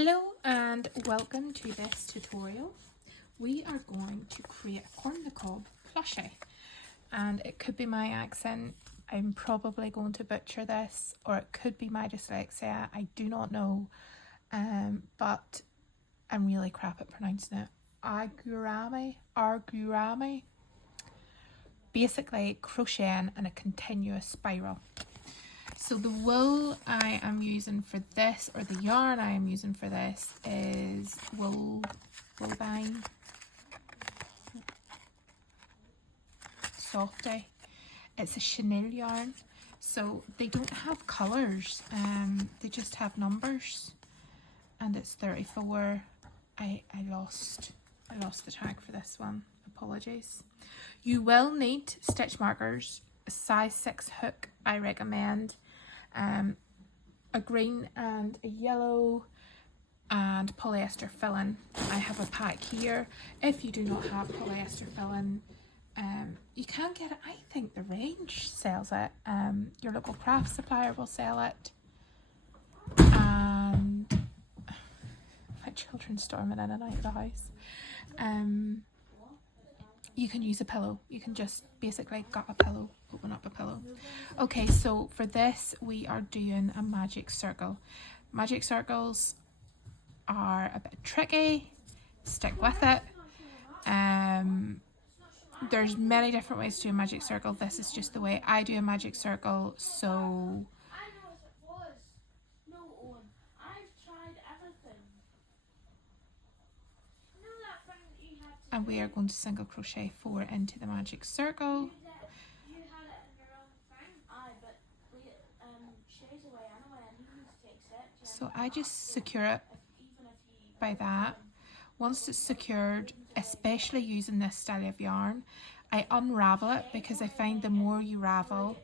Hello and welcome to this tutorial. We are going to create a corn on the cob plushie, and it could be my accent. I'm probably going to butcher this, or it could be my dyslexia. I do not know, but I'm really crap at pronouncing it. Amigurumi. Basically crocheting in a continuous spiral. So the wool I am using for this, or the yarn I am using for this, is Woolbine Softy. It's a chenille yarn, so they don't have colours, they just have numbers, and it's 34. I lost the tag for this one, apologies. You will need stitch markers, a size 6 hook I recommend, a green and a yellow, and polyester filling. I have a pack here. If you do not have polyester filling, you can get it. I think the range sells it. Your local craft supplier will sell it. And my children storming in and out of the house. You can use a pillow. You can just basically gut a pillow, open up a pillow. Okay, so for this we are doing a magic circle. Magic circles are a bit tricky. Stick with it. There's many different ways to do a magic circle. This is just the way I do a magic circle. So and we are going to single crochet 4 into the magic circle. So I just secure it by that. Once it's secured, especially using this style of yarn, I unravel it, because I find the more you ravel,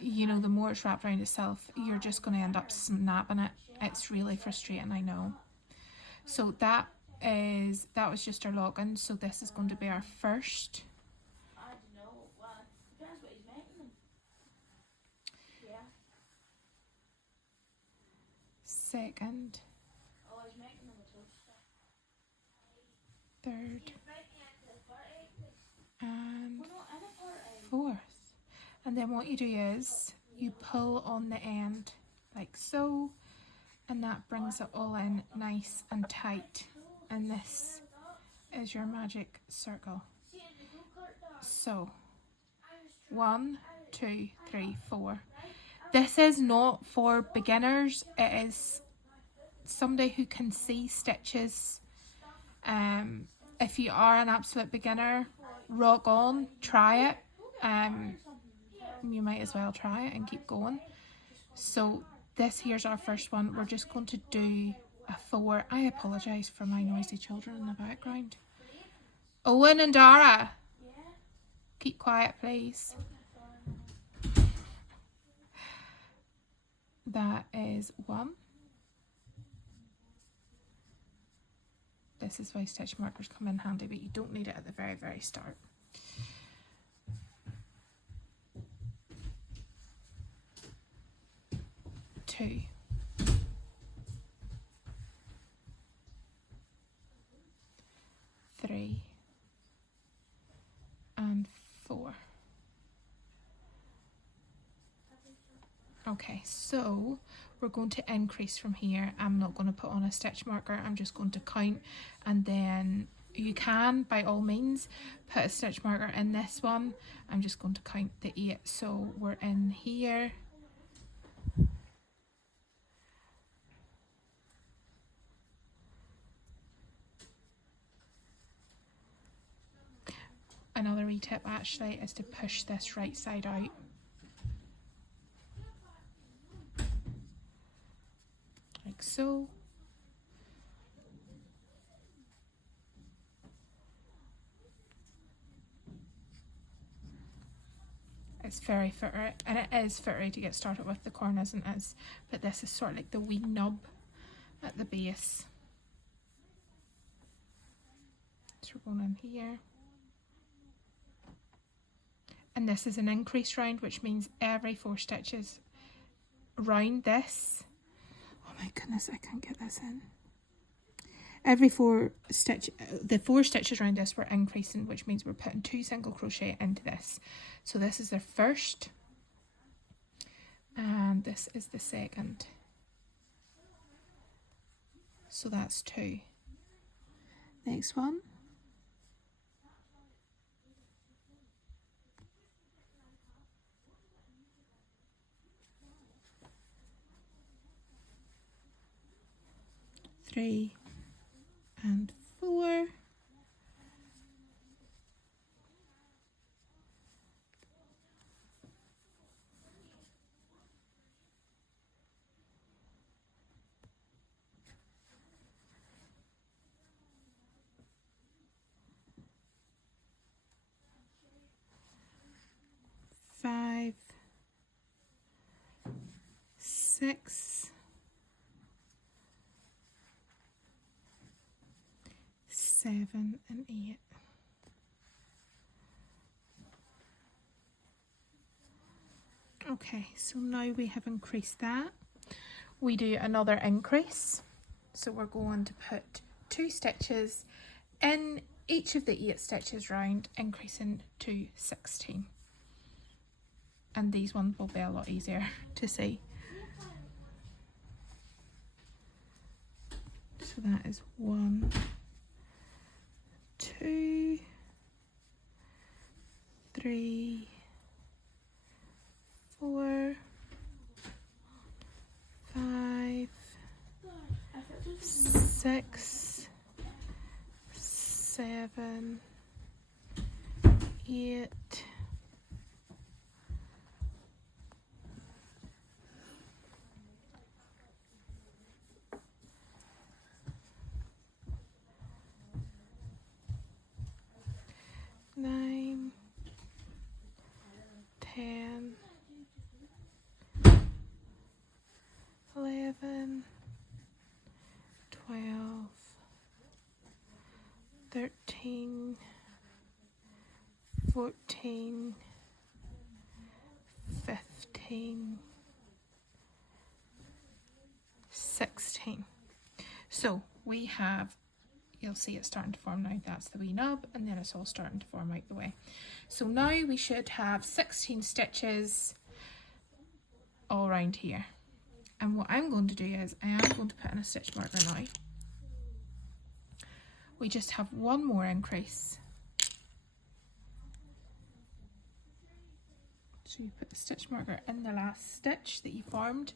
you know, the more it's wrapped around itself, you're just going to end up snapping it. It's really frustrating, I know. So that was just our login. So this is going to be our first. Second. Third. And fourth. And then what you do is you pull on the end like so, and that brings it all in nice and tight. And this is your magic circle. So 1, 2, 3, 4. This is not for beginners. It is somebody who can see stitches. If you are an absolute beginner, rock on, try it. You might as well try it and keep going. So this here's our first one. We're just going to do a 4. I apologise for my noisy children in the background. Owen and Dara, keep quiet please. That is 1. This is why stitch markers come in handy, but you don't need it at the very start. Two. 3 and 4. Okay, so we're going to increase from here. I'm not going to put on a stitch marker. I'm just going to count, and then you can by all means put a stitch marker in this one. I'm just going to count the 8. So we're in here. Another wee tip actually is to push this right side out. Like so. It's very footery, and it is footery to get started with. The corn isn't as, but this is sort of like the wee nub at the base. So we're going in here. And this is an increase round, which means every 4 stitches around this. Oh my goodness, I can't get this in. every the 4 stitches around this we're increasing, which means we're putting 2 single crochet into this. So this is the first and this is the second, so that's 2. Next one, three and 4, five, 6, 7 and 8. Okay, so now we have increased that. We do another increase. So we're going to put 2 stitches in each of the 8 stitches round, increasing to 16. And these ones will be a lot easier to see. So that is 1, 2, 3, 4, 5, 6, 7, 8, 9, 10, 11, 12, 13, 14, 15, 16. So we have, you'll see it's starting to form now, that's the wee nub, and then it's all starting to form out the way. So now we should have 16 stitches all around here. And what I'm going to do is I am going to put in a stitch marker now. We just have one more increase. So you put the stitch marker in the last stitch that you formed,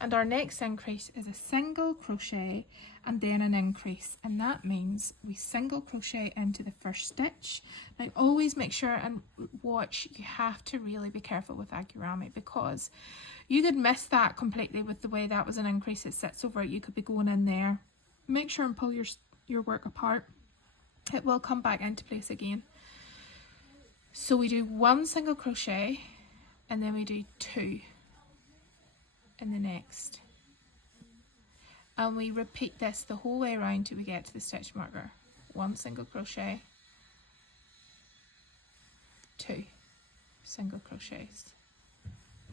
and our next increase is a single crochet and then an increase, and that means we single crochet into the first stitch. Now always make sure and watch, you have to really be careful with Amigurumi because you could miss that completely with the way that was an increase. It sits over it, you could be going in there. Make sure and pull your work apart. It will come back into place again. So we do 1 single crochet and then we do 2 in the next, and we repeat this the whole way around till we get to the stitch marker. 1 single crochet, 2 single crochets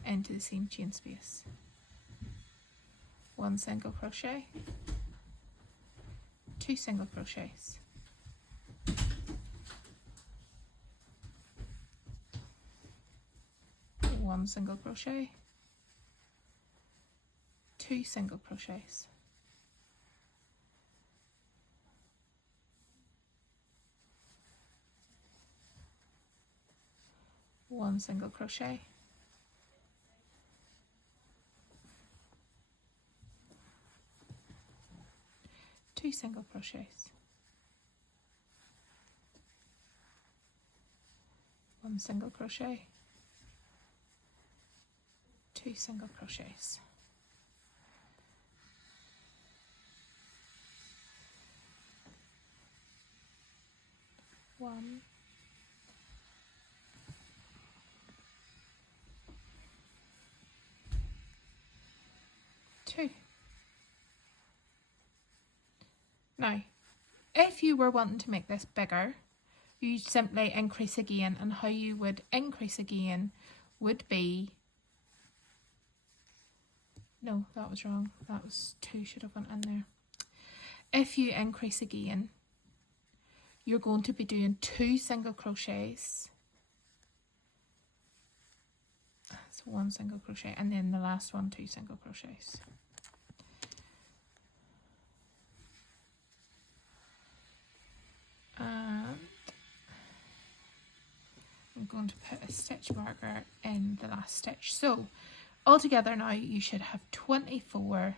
into the seam chain space, 1 single crochet, 2 single crochets, 1 single crochet, 2 single crochets, 1 single crochet, 2 single crochets, 1 single crochet, 2 single crochets. 1, 2. Now, if you were wanting to make this bigger, you simply increase again, and how you would increase again would be, no, that was wrong, that was 2 should have went in there. if you increase again, you're going to be doing 2 single crochets. So 1 single crochet, and then the last one 2 single crochets. And I'm going to put a stitch marker in the last stitch. So altogether now you should have 24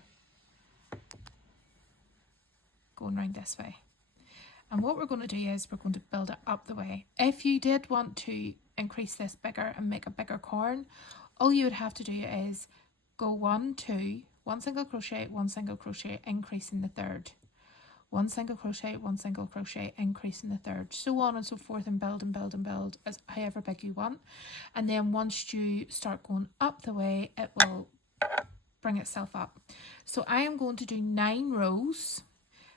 going round this way. And what we're going to do is we're going to build it up the way. If you did want to increase this bigger and make a bigger corn, all you would have to do is go 1, 2, 1 single crochet, 1 single crochet, increase in the third. 1 single crochet, 1 single crochet, increase in the third, so on and so forth, and build and build and build as however big you want. And then once you start going up the way, it will bring itself up. So I am going to do 9 rows.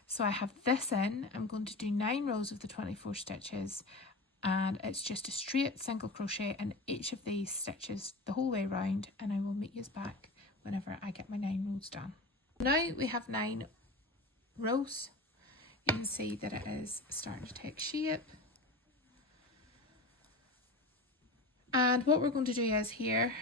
So I have this in, I'm going to do 9 rows of the 24 stitches, and it's just a straight single crochet in each of these stitches the whole way round, and I will meet you back whenever I get my 9 rows done. Now we have 9 rows. You can see that it is starting to take shape. And what we're going to do is here,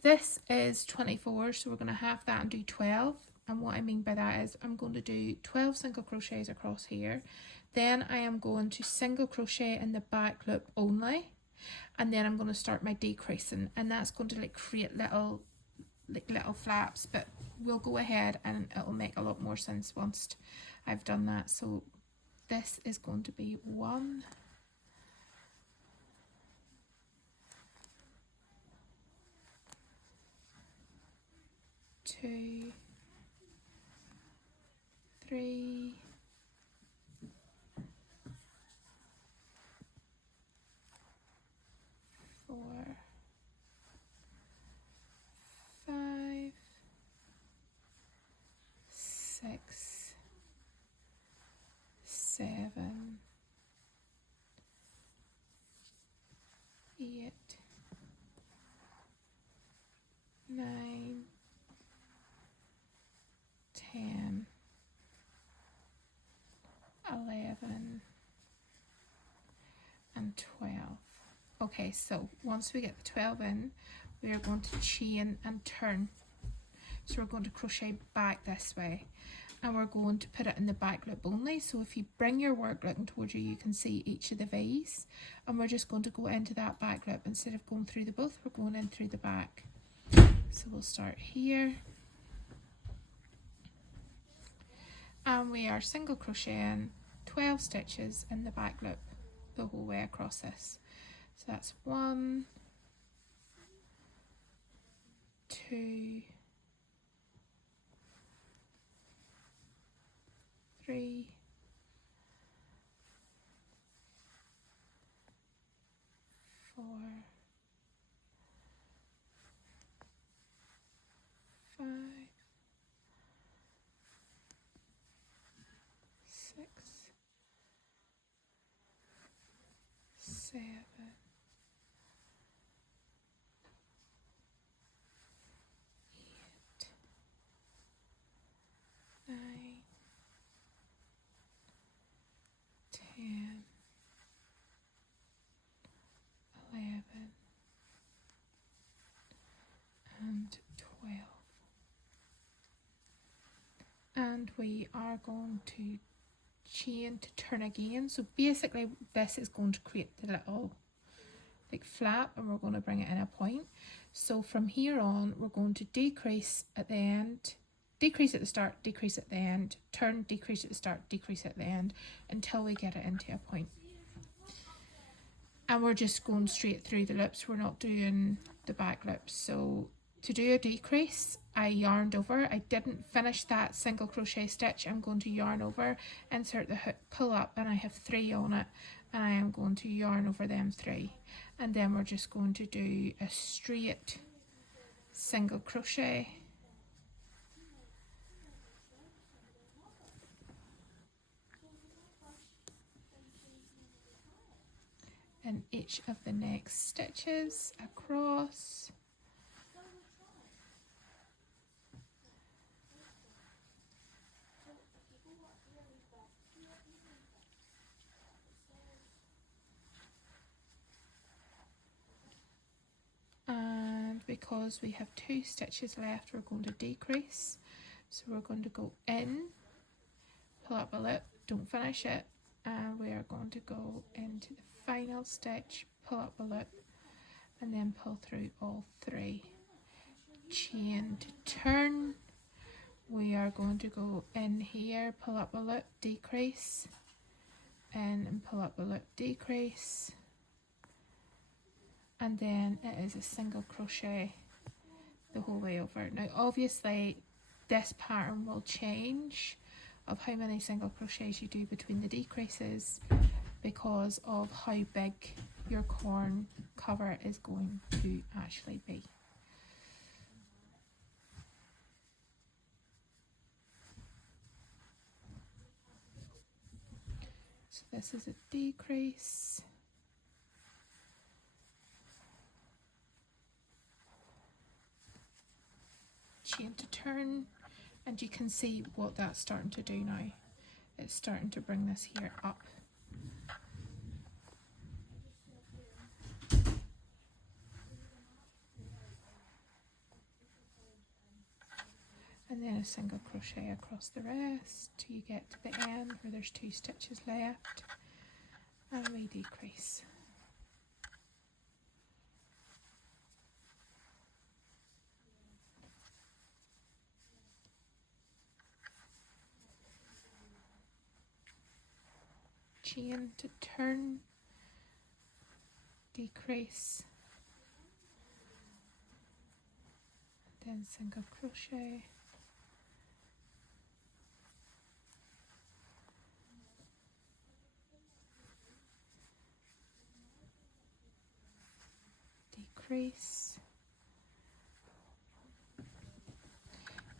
this is 24, so we're going to half that and do 12. And what I mean by that is I'm going to do 12 single crochets across here. Then I am going to single crochet in the back loop only. And then I'm going to start my decreasing, and that's going to create little flaps, but we'll go ahead and it'll make a lot more sense once I've done that. So this is going to be 1, 2, 3, 4, 5, 6, 7, 8, 9, 10, 11, and 12. Okay, so once we get the 12 in, we are going to chain and turn. So we're going to crochet back this way, and we're going to put it in the back loop only. So if you bring your work looking towards you, you can see each of the V's, and we're just going to go into that back loop. Instead of going through the both, we're going in through the back. So we'll start here, and we are single crocheting 12 stitches in the back loop the whole way across this. So that's 1, 2, 3, 4, 5, 6, 7, 8, 9, 10, 11, and 12. And we are going to chain to turn again. So basically this is going to create the little flap, and we're going to bring it in a point. So from here on, we're going to decrease at the end, decrease at the start, decrease at the end, turn, decrease at the start, decrease at the end, until we get it into a point. And we're just going straight through the loops, we're not doing the back loops. So to do a decrease, I yarned over. I didn't finish that single crochet stitch. I'm going to yarn over, insert the hook, pull up, and I have 3 on it, and I am going to yarn over them 3. And then we're just going to do a straight single crochet in each of the next stitches across. because we have 2 stitches left, we're going to decrease. So we're going to go in, pull up a loop, don't finish it, and we are going to go into the final stitch, pull up a loop, and then pull through all 3. Chain to turn. We are going to go in here, pull up a loop, decrease, in and pull up a loop, decrease, and then it is a single crochet the whole way over. Now obviously this pattern will change of how many single crochets you do between the decreases because of how big your corn cover is going to actually be. So this is a decrease, chain to turn, and you can see what that's starting to do now. It's starting to bring this here up. And then a single crochet across the rest till you get to the end where there's 2 stitches left, and we decrease. Chain to turn, decrease, then single crochet, decrease,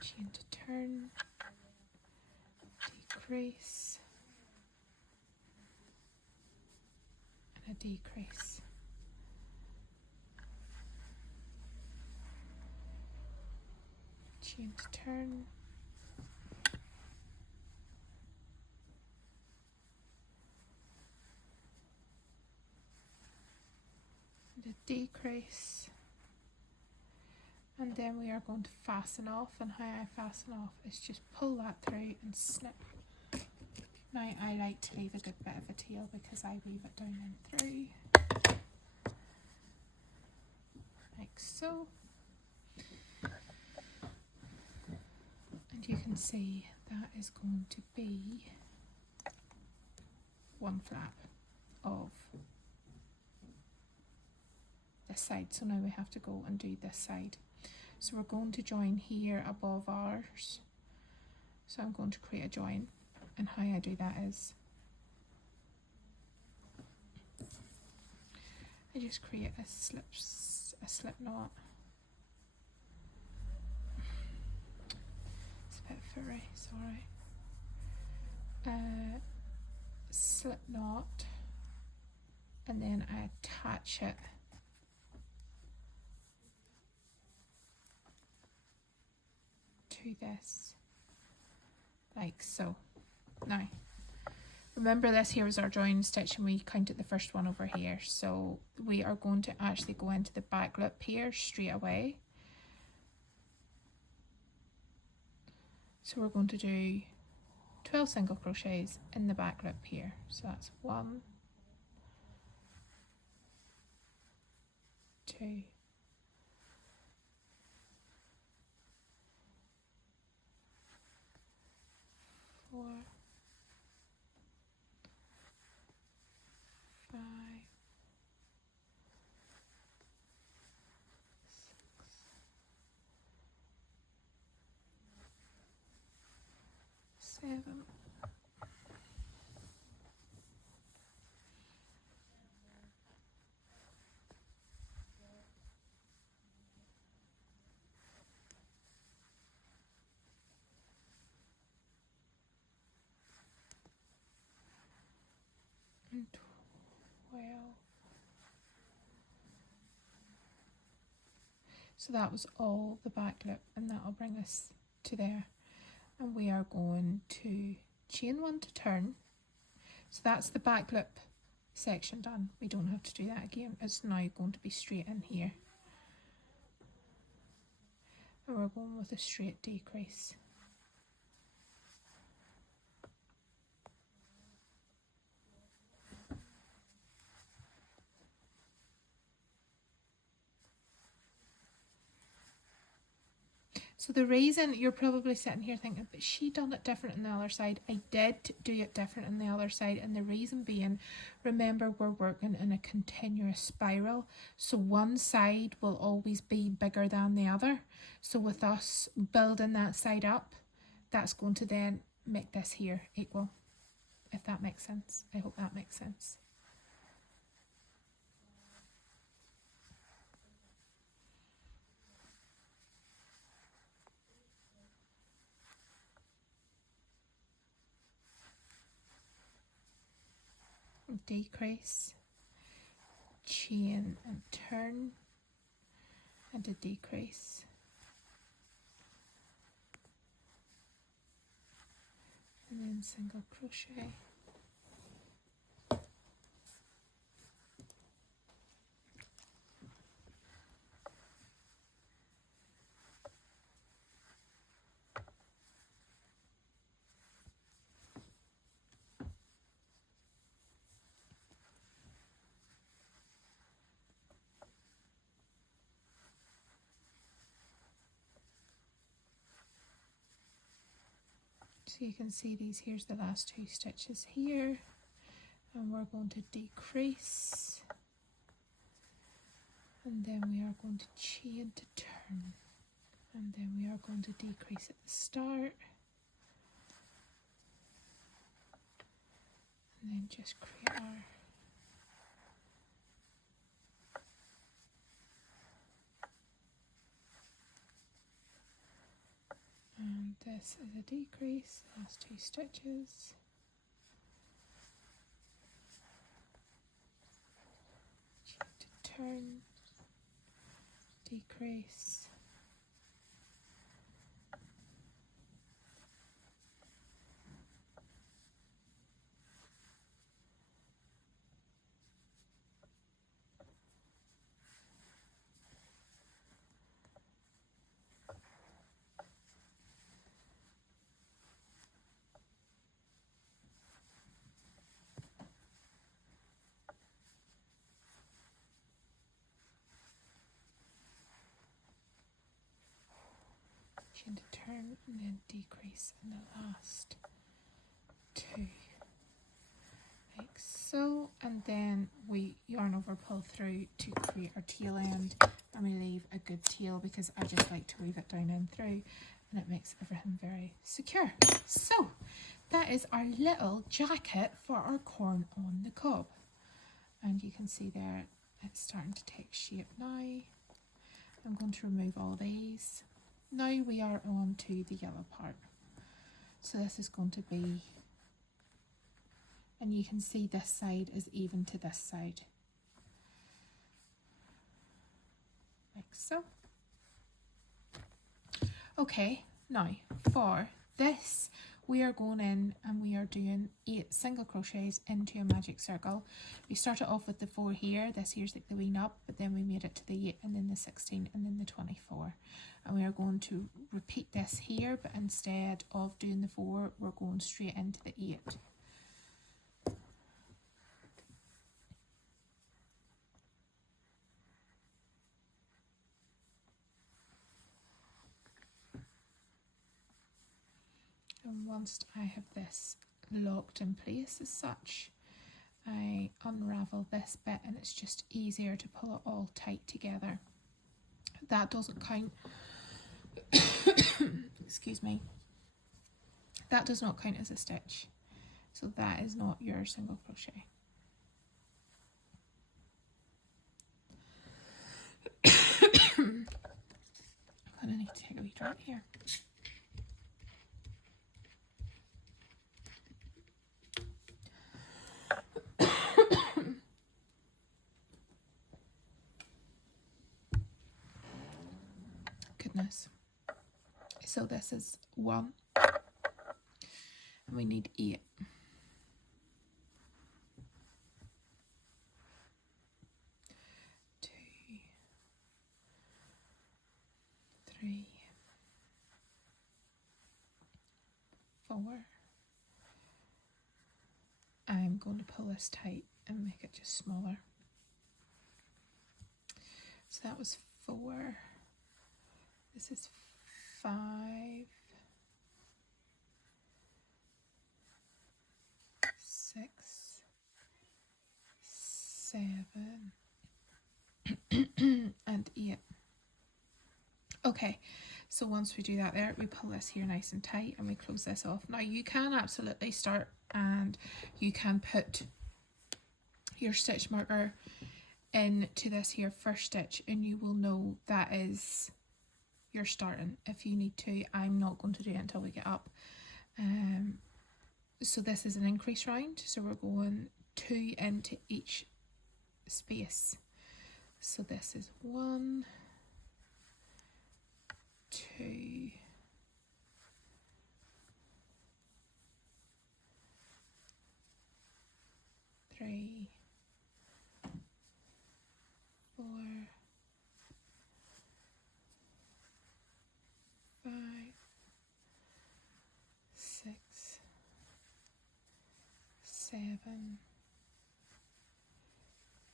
chain to turn, decrease, and a decrease. Chain to turn, and a decrease, and then we are going to fasten off, and how I fasten off is just pull that through and snip. Now I like to leave a good bit of a tail because I weave it down and through, like so. And you can see that is going to be one flap of this side. So now we have to go and do this side. So we're going to join here above ours. So I'm going to create a join, and how I do that is I just create a slip knot. It's a bit furry, sorry. Slip knot, and then I attach it to this, like so. Now remember, this here is our join stitch and we counted the first one over here, so we are going to actually go into the back loop here straight away. So we're going to do 12 single crochets in the back loop here. So that's 1, 2, 4, 5, 6, 7, and 12. So that was all the back loop, and that will bring us to there. And we are going to chain 1 to turn. So that's the back loop section done. We don't have to do that again. It's now going to be straight in here. and we're going with a straight decrease. So the reason you're probably sitting here thinking, but she done it different on the other side. I did do it different on the other side, and the reason being, remember, we're working in a continuous spiral, so one side will always be bigger than the other. So with us building that side up, that's going to then make this here equal, if that makes sense. I hope that makes sense. Decrease, chain and turn, and a decrease, and then single crochet. So you can see these, here's the last 2 stitches here, and we're going to decrease, and then we are going to chain to turn, and then we are going to decrease at the start, and then just create our and this is a decrease, last 2 stitches, chain to turn, decrease, chain to turn, and then decrease in the last 2, like so, and then we yarn over, pull through to create our tail end, and we leave a good tail because I just like to weave it down and through, and it makes everything very secure. So that is our little jacket for our corn on the cob, and you can see there it's starting to take shape now. I'm going to remove all these. Now we are on to the yellow part. So this is going to be, and you can see this side is even to this side, like so. Okay, now for this we are going in and we are doing 8 single crochets into a magic circle. We started off with the 4 here, this here's like the wee knob, but then we made it to the 8 and then the 16 and then the 24. And we are going to repeat this here, but instead of doing the 4, we're going straight into the 8. And once I have this locked in place as such, I unravel this bit and it's just easier to pull it all tight together. That doesn't count, excuse me, that does not count as a stitch, so that is not your single crochet. I'm gonna need to take a wee drink here. Goodness. So this is 1, and we need 8. 2, 3, I'm going to pull this tight and make it just smaller. So that was 4. This is 5. 6, 7, and 8. Okay, so once we do that there, we pull this here nice and tight and we close this off. Now you can absolutely start and you can put your stitch marker into this here first stitch and you will know that is your starting if you need to. I'm not going to do it until we get up. So this is an increase round, so we're going 2 into each space. So this is 1, 2, 3, 4, 5, 6, 7,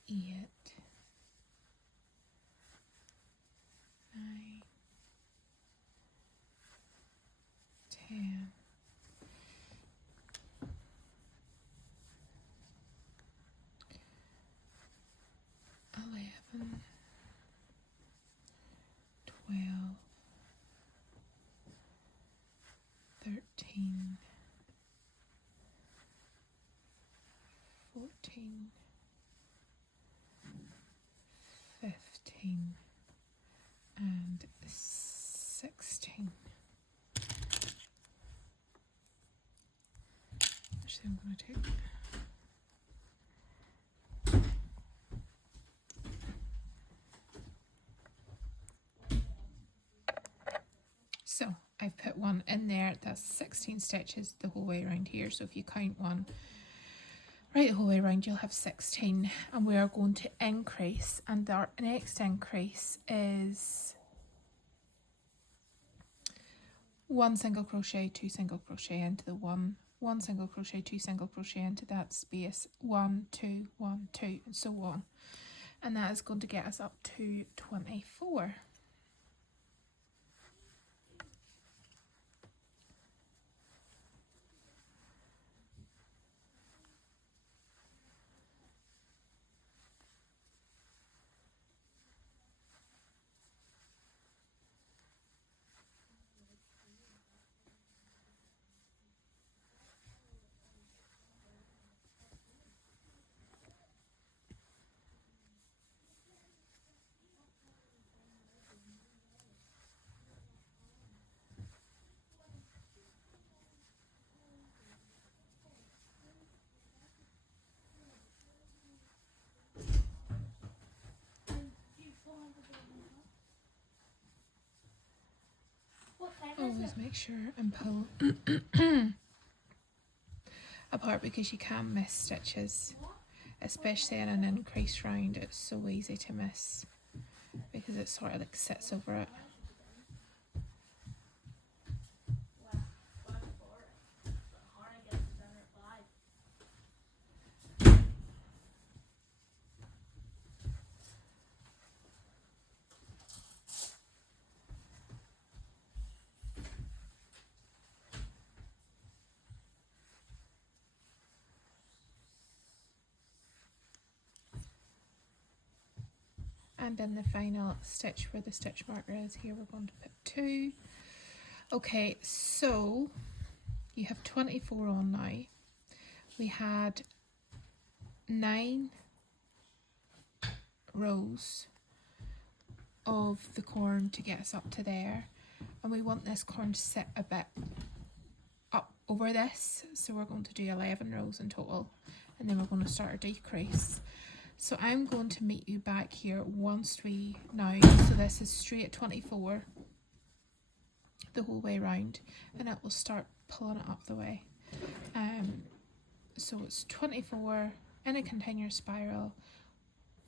8, 9, 10, 11, 12, 13, 14, 15, and 16. Actually, I'm going to take so I've put one in there. That's 16 stitches the whole way around here. So if you count one right the whole way around, you'll have 16, and we are going to increase, and our next increase is 1 single crochet, 2 single crochet into the 1, 1 single crochet, 2 single crochet into that space, 1, 2, 1, 2, and so on. And that is going to get us up to 24. Always make sure and pull apart because you can miss stitches, especially in an increase round. It's so easy to miss because it sort of like sits over it. And in the final stitch where the stitch marker is here, we're going to put 2. Okay, so you have 24 on now. We had 9 rows of the corn to get us up to there, and we want this corn to sit a bit up over this, so we're going to do 11 rows in total, and then we're going to start a decrease. So I'm going to meet you back here once we now, so this is straight 24 the whole way round, and it will start pulling it up the way. So it's 24 in a continuous spiral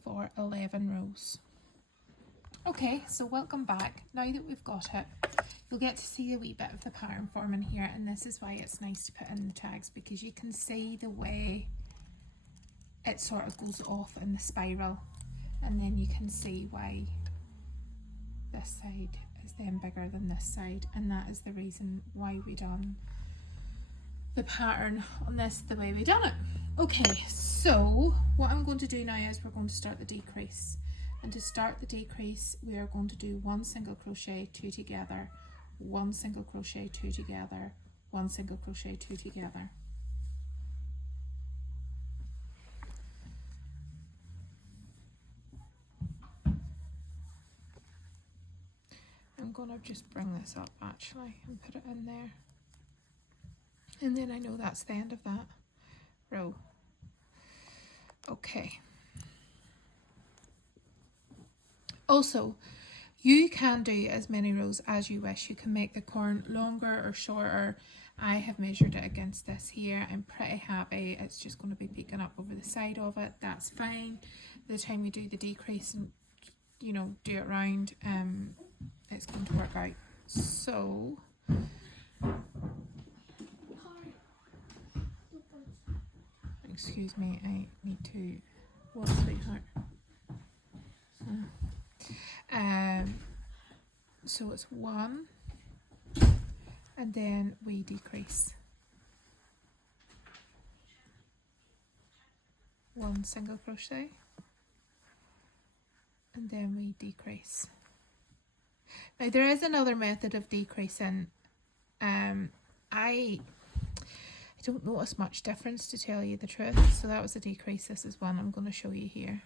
for 11 rows. Okay, so welcome back. Now that we've got it, you'll get to see a wee bit of the pattern forming here, and this is why it's nice to put in the tags, because you can see the way it sort of goes off in the spiral, and then you can see why this side is then bigger than this side, and that is the reason why we done the pattern on this the way we done it. Okay, so what I'm going to do now is we're going to start the decrease, and to start the decrease we are going to do 1 single crochet, 2 together, 1 single crochet, 2 together, 1 single crochet, 2 together. I'm going to just bring this up actually and put it in there, and then I know that's the end of that row. Okay. Also, you can do as many rows as you wish. You can make the corn longer or shorter. I have measured it against this here. I'm pretty happy. It's just going to be peeking up over the side of it. That's fine. By the time we do the decrease and, you know, do it round, it's going to work out. So excuse me, I need to, what, sweetheart? So it's 1, and then we decrease. 1 single crochet, and then we decrease. Now there is another method of decreasing. I don't notice much difference, to tell you the truth. So that was a decrease. This is one I'm going to show you here.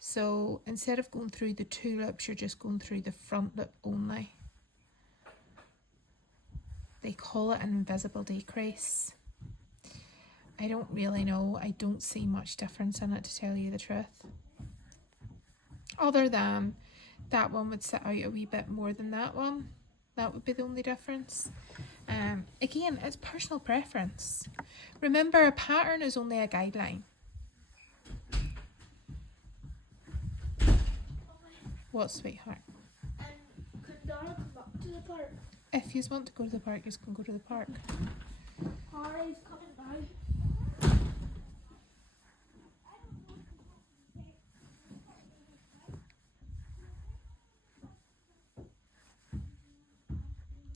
So instead of going through the 2 loops, you're just going through the front loop only. They call it an invisible decrease. I don't really know. I don't see much difference in it, to tell you the truth. Other than that one would sit out a wee bit more than that one. That would be the only difference. Again, it's personal preference. Remember, a pattern is only a guideline. What, sweetheart? Could Donna come up to the park? If you want to go to the park, you can go to the park. Harry's coming now.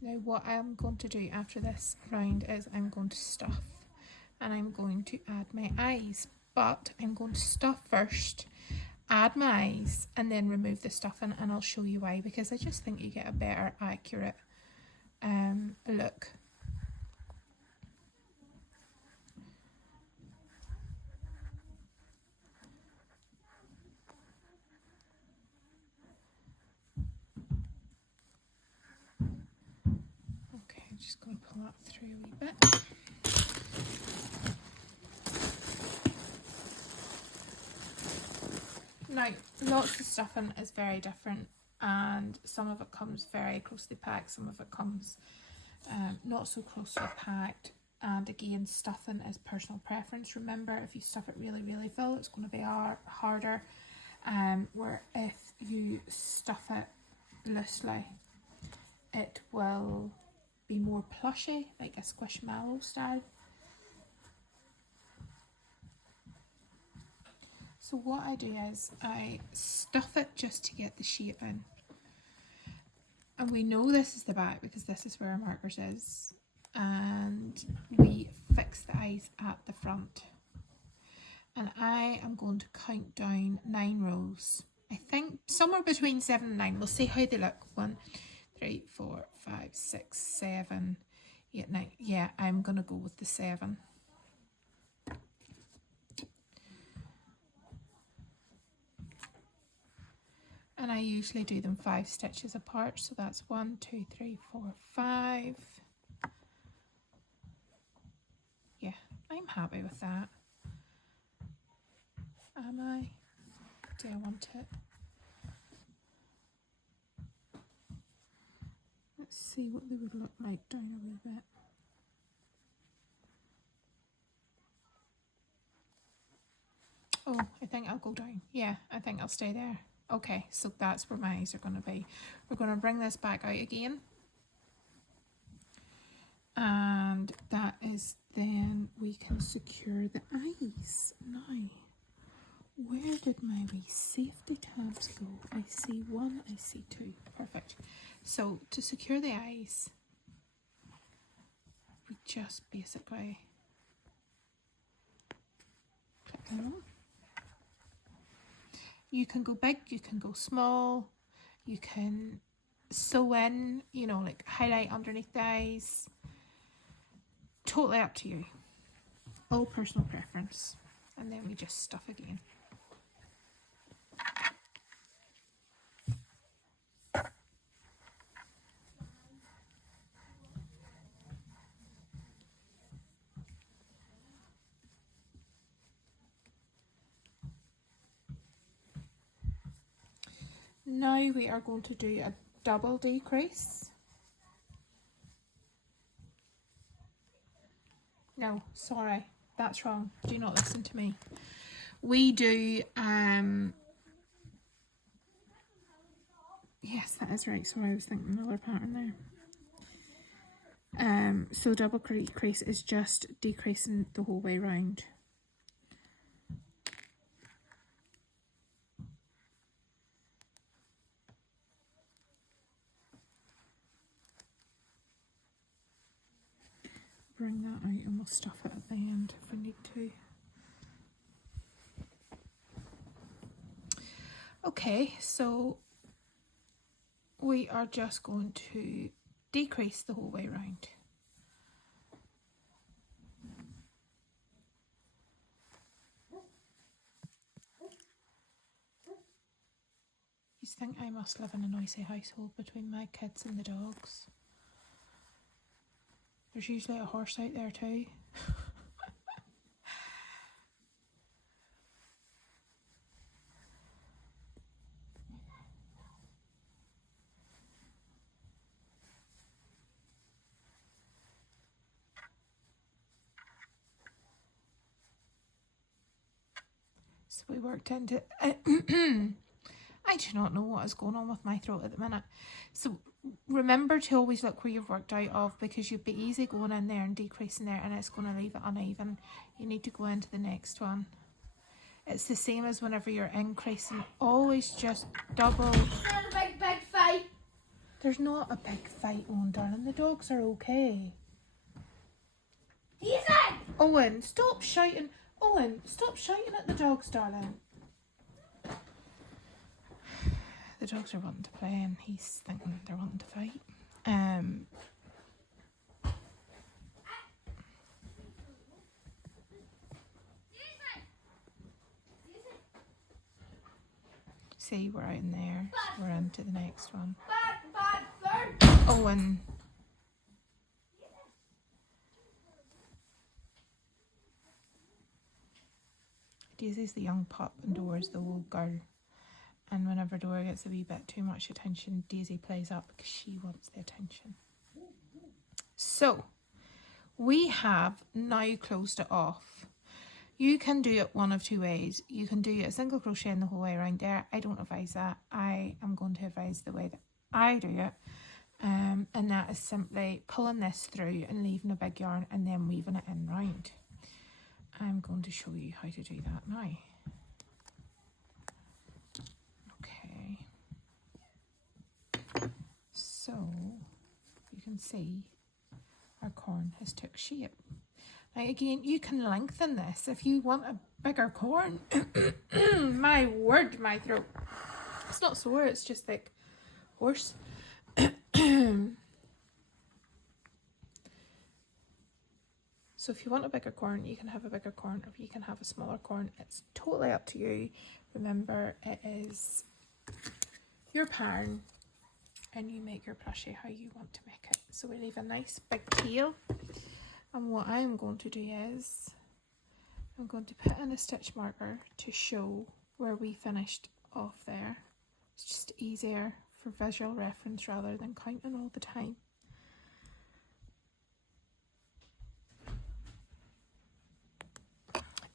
Now what I'm going to do after this round is I'm going to stuff, and I'm going to add my eyes, but I'm going to stuff first, add my eyes, and then remove the stuffing, and I'll show you why, because I just think you get a better accurate look. Okay, I'm just going to pull that through a wee bit. Now, lots of stuffing is very different, and some of it comes very closely packed, some of it comes not so closely packed, and again, stuffing is personal preference. Remember, if you stuff it really, really full, it's going to be harder, where if you stuff it loosely, it will be more plushy, like a squishmallow style. So what I do is I stuff it just to get the shape in. And we know this is the back because this is where our markers is. And we fix the eyes at the front. And I am going to count down 9 rows. I think somewhere between 7 and 9. We'll see how they look. 1, 3, 4, 5, 6, 7, 8, 9. Yeah, I'm going to go with the 7. And I usually do them 5 stitches apart, so that's 1, 2, 3, 4, 5. Yeah, I'm happy with that. Am I? Do I want it? Let's see what they would look like down a wee bit. Oh, I think I'll go down. Yeah, I think I'll stay there. Okay, so that's where my eyes are going to be. We're going to bring this back out again. And that is then we can secure the eyes now. Where did my wee safety tabs go? I see one, I see two. Perfect. So to secure the eyes, we just basically click them on. You can go big, you can go small, you can sew in, you know, like highlight underneath the eyes. Totally up to you. All personal preference. And then we just stuff again. Now we are going to do a double decrease. No, sorry, that's wrong. Do not listen to me. We do, yes, that is right. Sorry, I was thinking another pattern there. So double decrease is just decreasing the whole way round. Bring that out and we'll stuff it at the end if we need to. Okay, so we are just going to decrease the whole way round. You think I must live in a noisy household between my kids and the dogs? There's usually a horse out there too. So we worked into I do not know what is going on with my throat at the minute. So remember to always look where you've worked out of, because you'd be easy going in there and decreasing there and it's going to leave it uneven. You need to go into the next one. It's the same as whenever you're increasing. Always just double. There's a big fight. There's not a big fight on, darling. The dogs are okay. Easy. Owen, stop shouting. Owen, stop shouting at the dogs, darling. The dogs are wanting to play and he's thinking they're wanting to fight. See, we're out in there. So we're into the next one. Owen. Daisy's the young pup and Dora's the old girl. And whenever Dora gets a wee bit too much attention, Daisy plays up because she wants the attention. So, we have now closed it off. You can do it one of two ways. You can do a single crochet in the whole way around there. I don't advise that. I am going to advise the way that I do it. And that is simply pulling this through and leaving a big yarn and then weaving it in round. I'm going to show you how to do that now. So you can see our corn has took shape. Now again, you can lengthen this if you want a bigger corn. My word, my throat. It's not sore, it's just like hoarse. So if you want a bigger corn, you can have a bigger corn, or you can have a smaller corn. It's totally up to you. Remember, it is your pattern. And you make your plushie how you want to make it. So we leave a nice big tail. And what I'm going to do is, I'm going to put in a stitch marker to show where we finished off there. It's just easier for visual reference rather than counting all the time.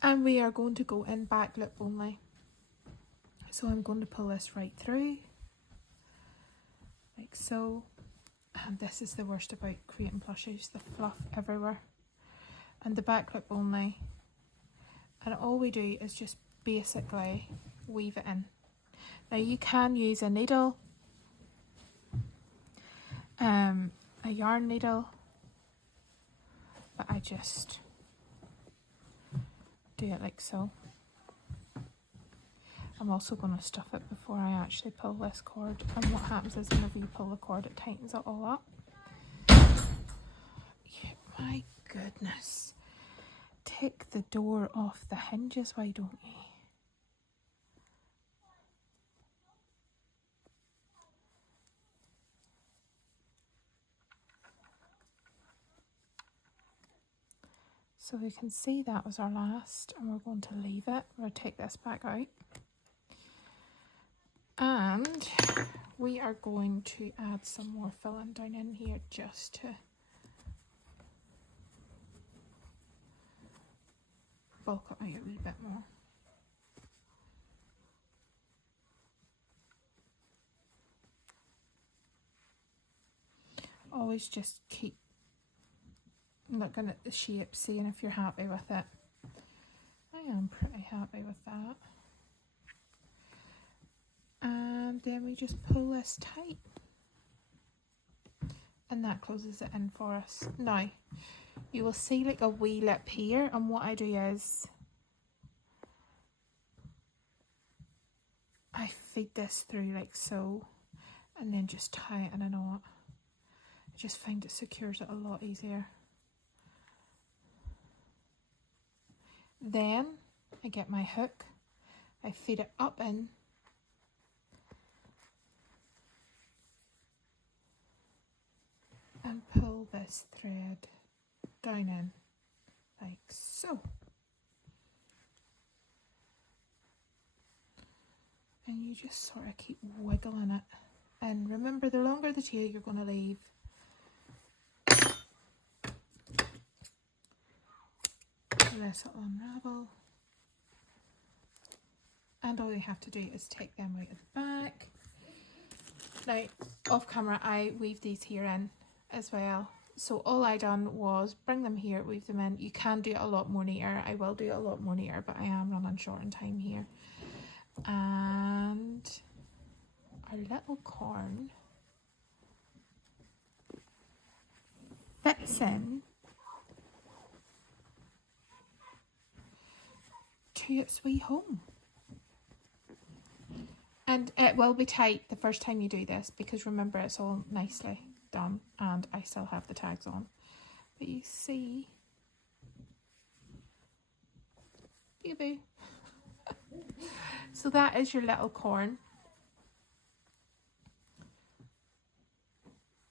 And we are going to go in back loop only. So I'm going to pull this right through. Like so. And this is the worst about creating plushies, the fluff everywhere. And the back clip only. And all we do is just basically weave it in. Now you can use a needle, a yarn needle, but I just do it like so. I'm also going to stuff it before I actually pull this cord, and what happens is whenever you pull the cord it tightens it all up. Yeah, my goodness. Take the door off the hinges, why don't you? So we can see that was our last, and we're going to leave it. We're going to take this back out. And we are going to add some more filling down in here just to bulk it out a wee bit more. Always just keep looking at the shape, seeing if you're happy with it. I am pretty happy with that. And then we just pull this tight. And that closes it in for us. Now, you will see like a wee lip here, and what I do is I feed this through like so, and then just tie it in a knot. I just find it secures it a lot easier. Then I get my hook, I feed it up in, and pull this thread down in like so. And you just sort of keep wiggling it. And remember, the longer the tail you're going to leave, the less it'll unravel. And all you have to do is take them out of the back. Now, off camera, I weave these here in as well. So all I done was bring them here, weave them in. You can do it a lot more neater. I will do it a lot more neater, but I am running short on time here. And our little corn fits in to its wee home. And it will be tight the first time you do this, because remember, it's all nicely done and I still have the tags on. But you see, boo. So that is your little corn.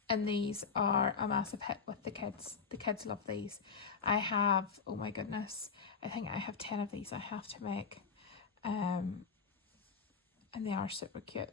And these are a massive hit with the kids. The kids love these. I have, oh my goodness, I think I have 10 of these I have to make. And they are super cute.